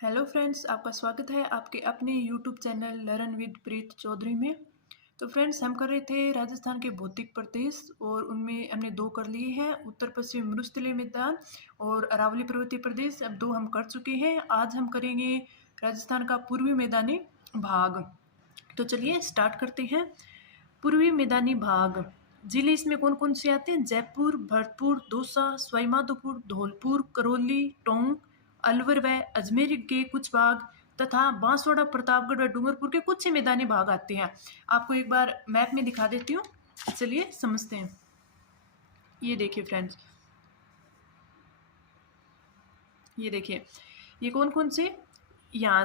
Hello friends, आपका स्वागत है आपके अपने YouTube channel learn with Preet Chaudhary में। तो फ्रेंड्स, हम कर रहे थे राजस्थान के भौतिक प्रदेश और उनमें हमने 2 कर लिए हैं, उत्तर पश्चिम मरुस्थलीय मैदान और अरावली पर्वतीय प्रदेश। अब 2 हम कर चुके हैं। आज हम करेंगे राजस्थान का पूर्वी मैदानी भाग। तो चलिए स्टार्ट करते हैं। पूर्वी मैदानी भाग जिले इसमें कौन कौन से आते हैं? जयपुर, भरतपुर, दौसा, सवाईमाधोपुर, धौलपुर, करौली, टोंक, अलवर व अजमेर के कुछ भाग तथा बांसवाड़ा, प्रतापगढ़ व डूंगरपुर के कुछ ही मैदानी भाग आते हैं। आपको एक बार मैप में दिखा देती हूँ, चलिए समझते हैं। ये देखिए फ्रेंड्स, ये देखिए, ये कौन कौन से, यहाँ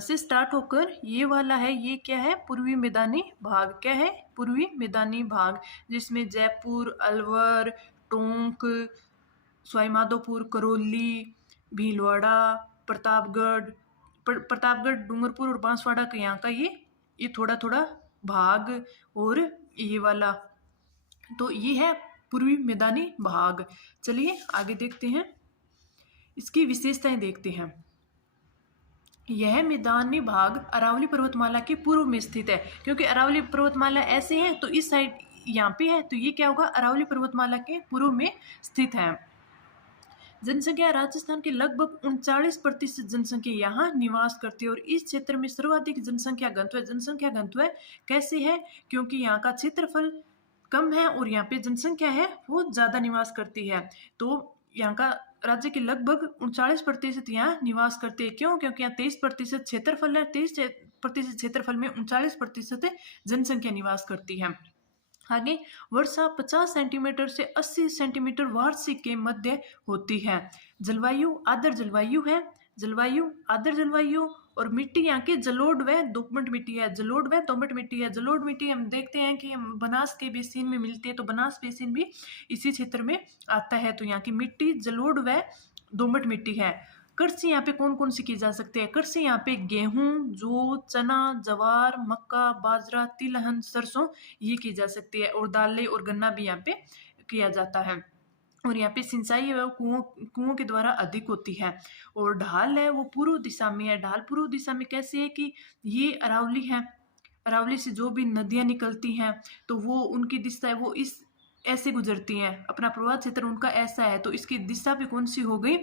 से स्टार्ट होकर ये वाला है, ये क्या है? पूर्वी मैदानी भाग। क्या है? पूर्वी मैदानी भाग, जिसमें जयपुर, अलवर, टोंक, सवाईमाधोपुर, करौली, भीलवाड़ा, प्रतापगढ़, डूंगरपुर और बांसवाड़ा का यहाँ का ये थोड़ा थोड़ा भाग, और ये वाला, तो ये है पूर्वी मैदानी भाग। चलिए आगे देखते हैं, इसकी विशेषताएं देखते हैं। यह मैदानी भाग अरावली पर्वतमाला के पूर्व में स्थित है, क्योंकि अरावली पर्वतमाला ऐसे है तो इस साइड यहाँ पे है, तो ये क्या होगा? अरावली पर्वतमाला के पूर्व में स्थित है। जनसंख्या राजस्थान की लगभग 39% जनसंख्या यहाँ निवास करती है और इस क्षेत्र में सर्वाधिक जनसंख्या घनत्व कैसे है? क्योंकि यहाँ का क्षेत्रफल कम है और यहाँ पे जनसंख्या है वो ज्यादा निवास करती है, तो यहाँ का राज्य के लगभग 39% यहाँ निवास करते हैं। क्यों? क्योंकि यहाँ 23% क्षेत्रफल है, 23% क्षेत्रफल में 39% जनसंख्या निवास करती है। आगे, वर्षा 50 सेंटीमीटर से 80 सेंटीमीटर वार्षिक के मध्य होती है। जलवायु आर्द्र जलवायु है, आर्द्र जलवायु, और मिट्टी यहाँ की जलोढ़ व दोमट मिट्टी है। जलोढ़ मिट्टी हम देखते हैं कि हम बनास के बेसिन में मिलती है, तो बनास बेसिन भी इसी क्षेत्र में आता है। तो यहाँ की मिट्टी जलोढ़ व दोमट मिट्टी है। कृषि यहाँ पे कौन कौन सी की जा सकती है? कृषि यहाँ पे गेहूं, जौ, चना, जवार, मक्का, बाजरा, तिलहन, सरसों ये की जा सकती है, और दालें और गन्ना भी यहाँ पे किया जाता है। और यहाँ पे सिंचाई है वो कुओं के द्वारा अधिक होती है। और ढाल है वो पूर्व दिशा में है। ढाल पूर्व दिशा में कैसे है कि ये अरावली है, अरावली से जो भी नदियां निकलती हैं तो वो उनकी दिशा है वो इस ऐसे गुजरती हैं, अपना प्रवाह क्षेत्र उनका ऐसा है, तो इसकी दिशा भी कौन सी हो गई?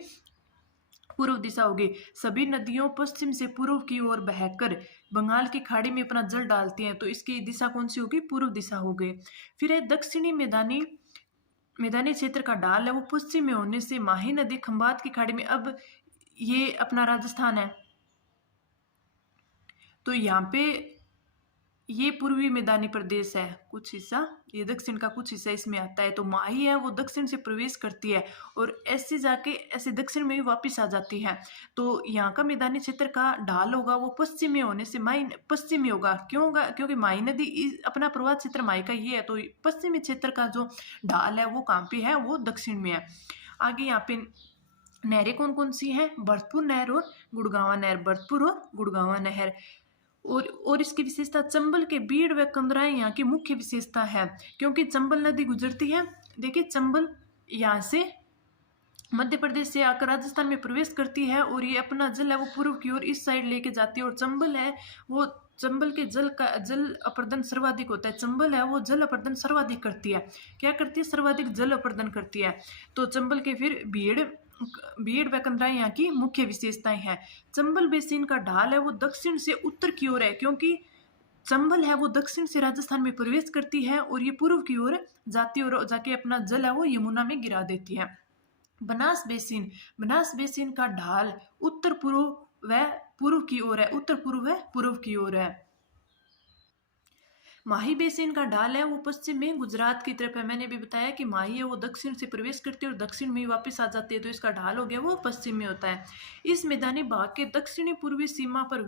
पूर्व दिशा होगी। सभी नदियों पश्चिम से पूर्व की ओर बहकर बंगाल की खाड़ी में अपना जल डालती हैं, तो इसकी दिशा कौन सी होगी? पूर्व दिशा हो गई। फिर है दक्षिणी मैदानी क्षेत्र का ढाल है वो पश्चिम में होने से माही नदी खंबात की खाड़ी में, अब ये अपना राजस्थान है, तो यहाँ पे ये पूर्वी मैदानी प्रदेश है, कुछ हिस्सा, ये दक्षिण का कुछ हिस्सा इसमें आता है। तो माही है वो दक्षिण से प्रवेश करती है और ऐसे जाके ऐसे दक्षिण में ही वापस आ जाती है। तो यहाँ का मैदानी क्षेत्र का ढाल होगा वो पश्चिम में होने से माही पश्चिम में होगा। क्यों होगा? क्योंकि माही नदी अपना प्रवाह क्षेत्र माही का ये है, तो पश्चिमी क्षेत्र का जो ढाल है वो कहाँ पे है? वो दक्षिण में है। आगे यहाँ पे नहरें कौन कौन सी हैं? भरतपुर नहर और गुड़गांवा नहर, भरतपुर और गुड़गांवा नहर। और इसकी विशेषता, चंबल के बीड़ व कंदराएं यहाँ की मुख्य विशेषता है, क्योंकि चंबल नदी गुजरती है। देखिए, चंबल यहाँ से मध्य प्रदेश से आकर राजस्थान में प्रवेश करती है और ये अपना जल है वो पूर्व की ओर इस साइड लेके जाती है, और चंबल है वो चंबल के जल अपर्दन सर्वाधिक होता है। चंबल है वो जल अपर्दन सर्वाधिक करती है। क्या करती है? सर्वाधिक जल अपर्दन करती है। तो चंबल के फिर बीड़ व कंदराएं यहाँ की मुख्य विशेषताएं हैं। चंबल बेसिन का ढाल है वो दक्षिण से उत्तर की ओर है, क्योंकि चंबल है वो दक्षिण से राजस्थान में प्रवेश करती है और ये पूर्व की ओर जाती है और जाके अपना जल है वो यमुना में गिरा देती है। बनास बेसिन का ढाल उत्तर पूर्व व पूर्व की ओर है, उत्तर पूर्व व पूर्व की ओर है। माही बेसिन का ढाल है वो पश्चिम में गुजरात की तरफ है। मैंने भी बताया कि माही है वो दक्षिण से प्रवेश करती है और दक्षिण में ही वापस आ जाती है, तो इसका ढाल हो गया वो पश्चिम में होता है। इस मैदानी भाग के दक्षिणी पूर्वी सीमा पर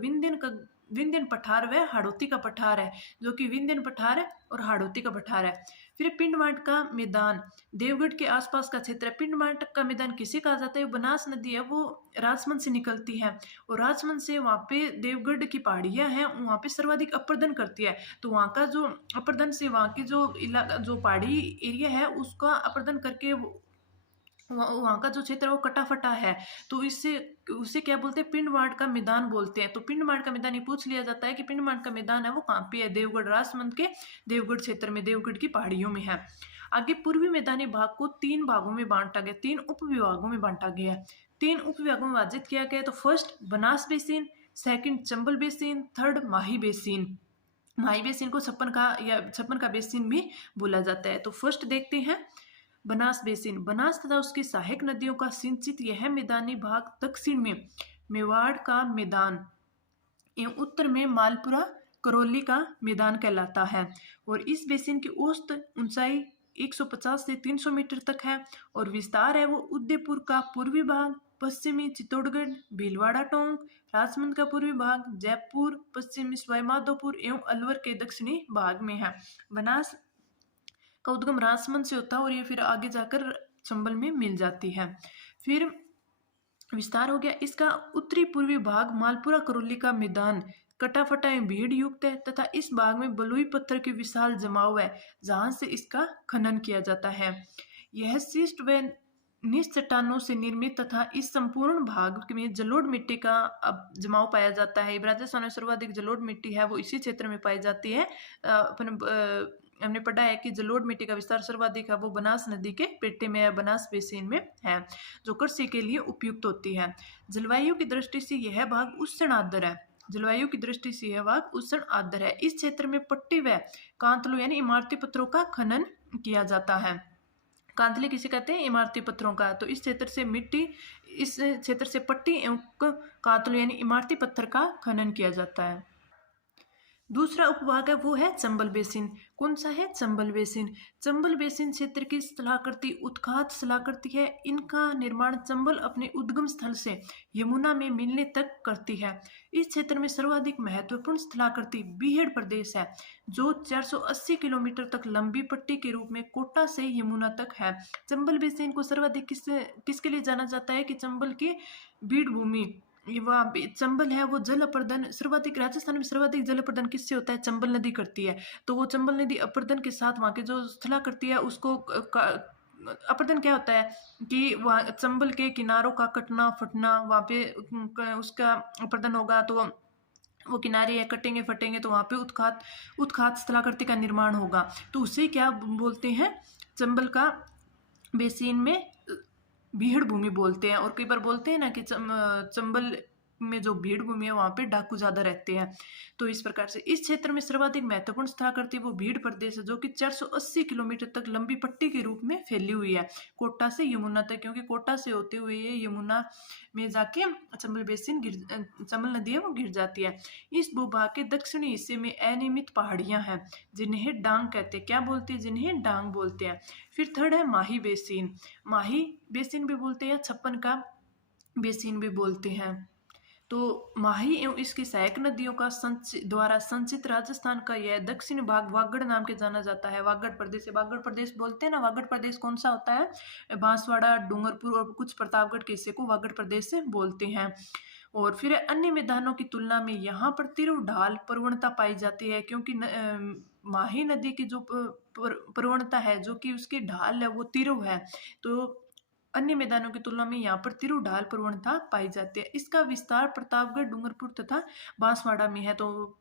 विंध्यन पठार व हाड़ौती का पठार है, जो कि विंध्यन पठार है और हाड़ौती का पठार है। फिर पिंडवाट का मैदान, देवगढ़ के आसपास का क्षेत्र है। पिंडवाट का मैदान किसे कहा जाता है? बनास नदी है वो राजमंद से निकलती है और राजमंद से वहाँ पे देवगढ़ की पहाड़ियाँ हैं, वहाँ पे सर्वाधिक अपर्दन करती है, तो वहाँ का जो अपर्दन से वहाँ की जो इलाका जो पहाड़ी एरिया है उसका अपर्दन करके वहाँ का जो क्षेत्र है वो कटा फटा है, तो इससे उसे क्या बोलते हैं, पिंडवाड़ का मैदान बोलते हैं। तो पिंडवाड़ का मैदान ये पूछ लिया जाता है कि पिंडवाड़ का मैदान है वो कहाँ पे है, देवगढ़, राजसमंद के देवगढ़ क्षेत्र में, देवगढ़ की पहाड़ियों में है। आगे पूर्वी मैदानी भाग को 3 भागों में बांटा गया, 3 उप विभागों में बांटा गया है। 3 उप विभागों में विभाजित किया गया। तो first Banas basin, second Chambal basin, third Mahi basin. Mahi basin को छप्पन का बेसिन भी बोला जाता है। तो फर्स्ट देखते हैं बनास बेसिन। बनास तथा उसकी सहायक नदियों का सिंचित यह मैदानी भाग दक्षिण में मेवाड़ का मैदान एवं उत्तर में मालपुरा करौली का मैदान कहलाता है। और इस बेसिन की औसत ऊंचाई 150 से 300 मीटर तक है और विस्तार है वो उदयपुर का पूर्वी भाग, पश्चिमी चित्तौड़गढ़, भीलवाड़ा टोंक, राजसमंद का पूर्वी भाग, जयपुर, पश्चिमी सवाईमाधोपुर एवं अलवर के दक्षिणी भाग में है। बनास का उद्गम राजसमंद से होता है और ये फिर आगे जाकर चंबल में मिल जाती है। फिर विस्तार हो गया। इसका उत्तरी पूर्वी भाग मालपुरा करौली का मैदान कटाफटा एवं भीड़ युक्त है तथा इस भाग में बलुई पत्थर के विशाल जमाव है जहां से इसका खनन किया जाता है। यह शिष्ट व निज चट्टानों से निर्मित तथा इस संपूर्ण भाग में जलोढ़ मिट्टी का अब जमाव पाया जाता है। राजस्थान में सर्वाधिक जलोढ़ मिट्टी है वो इसी क्षेत्र में पाई जाती है। हमने पढ़ा है कि जलोढ़ मिट्टी का विस्तार सर्वाधिक है वो बनास नदी के पेटे में या बनास बेसिन में है, जो कृषि के लिए उपयुक्त होती है। जलवायु की दृष्टि से यह भाग उष्ण आर्द्र है। जलवायु की दृष्टि से यह भाग उष्ण आर्द्र है। इस क्षेत्र में पट्टी व कांतलों यानी इमारती पत्थरों का खनन किया जाता है। कांतले किसे कहते हैं, इमारती पत्थरों का। तो इस क्षेत्र से मिट्टी, इस क्षेत्र से पट्टी एवं कांतलों यानी इमारती पत्थर का खनन किया जाता है। दूसरा उपभाग है वो है चंबल बेसिन। कौन सा है, चंबल बेसिन। चंबल बेसिन क्षेत्र की स्थलाकृति उत्खात स्थलाकृति है। इनका निर्माण चंबल अपने उद्गम स्थल से यमुना में मिलने तक करती है। इस क्षेत्र में सर्वाधिक महत्वपूर्ण स्थलाकृति बीहड़ प्रदेश है जो 480 किलोमीटर तक लंबी पट्टी के रूप में कोटा से यमुना तक है। चंबल बेसिन को सर्वाधिक किसके लिए जाना जाता है कि चंबल की बीड़ भूमि, वहाँ चंबल है वो जल अपर्दन सर्वाधिक, राजस्थान में सर्वाधिक जल अपर्दन किससे होता है, चंबल नदी करती है। तो वो चंबल नदी अपर्दन के साथ वहाँ के जो स्थला करती है उसको अपर्दन क्या होता है कि वहाँ चंबल के किनारों का कटना फटना, वहाँ पे उसका अपर्दन होगा तो वो किनारे है कटेंगे फटेंगे तो वहाँ पे उत्खात स्थलाकृति का निर्माण होगा। तो उसे क्या बोलते हैं, चंबल का बेसिन में भीड़ भूमि बोलते हैं। और कई बार बोलते हैं ना कि चंबल में जो भीड़ भूमि है वहाँ पे डाकू ज़्यादा रहते हैं। तो इस प्रकार से इस क्षेत्र में सर्वाधिक महत्वपूर्ण स्थलाकृति वो भीड़ प्रदेश है जो कि 480 किलोमीटर तक लंबी पट्टी के रूप में फैली हुई है कोटा से यमुना तक, क्योंकि कोटा से होते हुए ये यमुना में जाके चंबल बेसिन चंबल नदी है वो गिर जाती है। इस भूभाग के दक्षिणी हिस्से में अनियमित पहाड़ियां हैं जिन्हें डांग कहते हैं। क्या बोलते हैं, जिन्हें डांग बोलते हैं। फिर थर्ड है माही बेसिन। माही बेसिन भी बोलते हैं, छप्पन का बेसिन भी बोलते हैं। तो माही एवं इसकी सहायक नदियों का द्वारा संचित राजस्थान का यह दक्षिण भाग वागड़ नाम के जाना जाता है। वागड़ प्रदेश है, वागड़ प्रदेश बोलते हैं ना। वागड़ प्रदेश कौन सा होता है, बांसवाड़ा, डूंगरपुर और कुछ प्रतापगढ़ के हिस्से को वागड़ प्रदेश से बोलते हैं। और फिर अन्य मैदानों की तुलना में यहाँ पर तिरु ढाल प्रवणता पाई जाती है, क्योंकि माही नदी की जो प्रवणता है जो कि उसकी ढाल है वो तिरु है, तो अन्य मैदानों की तुलना में यहाँ पर तिरु ढाल प्रवणता पाई जाती है। इसका विस्तार प्रतापगढ़, डूंगरपुर तथा बांसवाड़ा में है। तो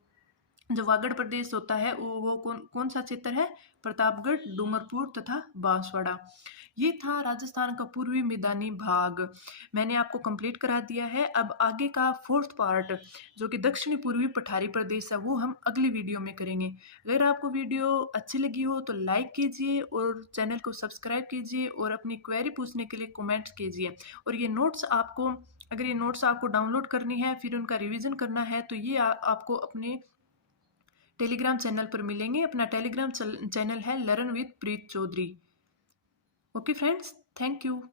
जो वागड़ प्रदेश होता है वो कौन सा क्षेत्र है, प्रतापगढ़, डूंगरपुर तथा बांसवाड़ा। ये था राजस्थान का पूर्वी मैदानी भाग, मैंने आपको कंप्लीट करा दिया है। अब आगे का फोर्थ पार्ट जो कि दक्षिणी पूर्वी पठारी प्रदेश है वो हम अगली वीडियो में करेंगे। अगर आपको वीडियो अच्छी लगी हो तो लाइक कीजिए और चैनल को सब्सक्राइब कीजिए और अपनी क्वेरी पूछने के लिए कमेंट कीजिए। और ये नोट्स आपको, अगर ये नोट्स आपको डाउनलोड करनी है फिर उनका रिविज़न करना है तो ये आपको अपने टेलीग्राम चैनल पर मिलेंगे। अपना टेलीग्राम चैनल है learn with Preet Chaudhary. Okay friends, thank you.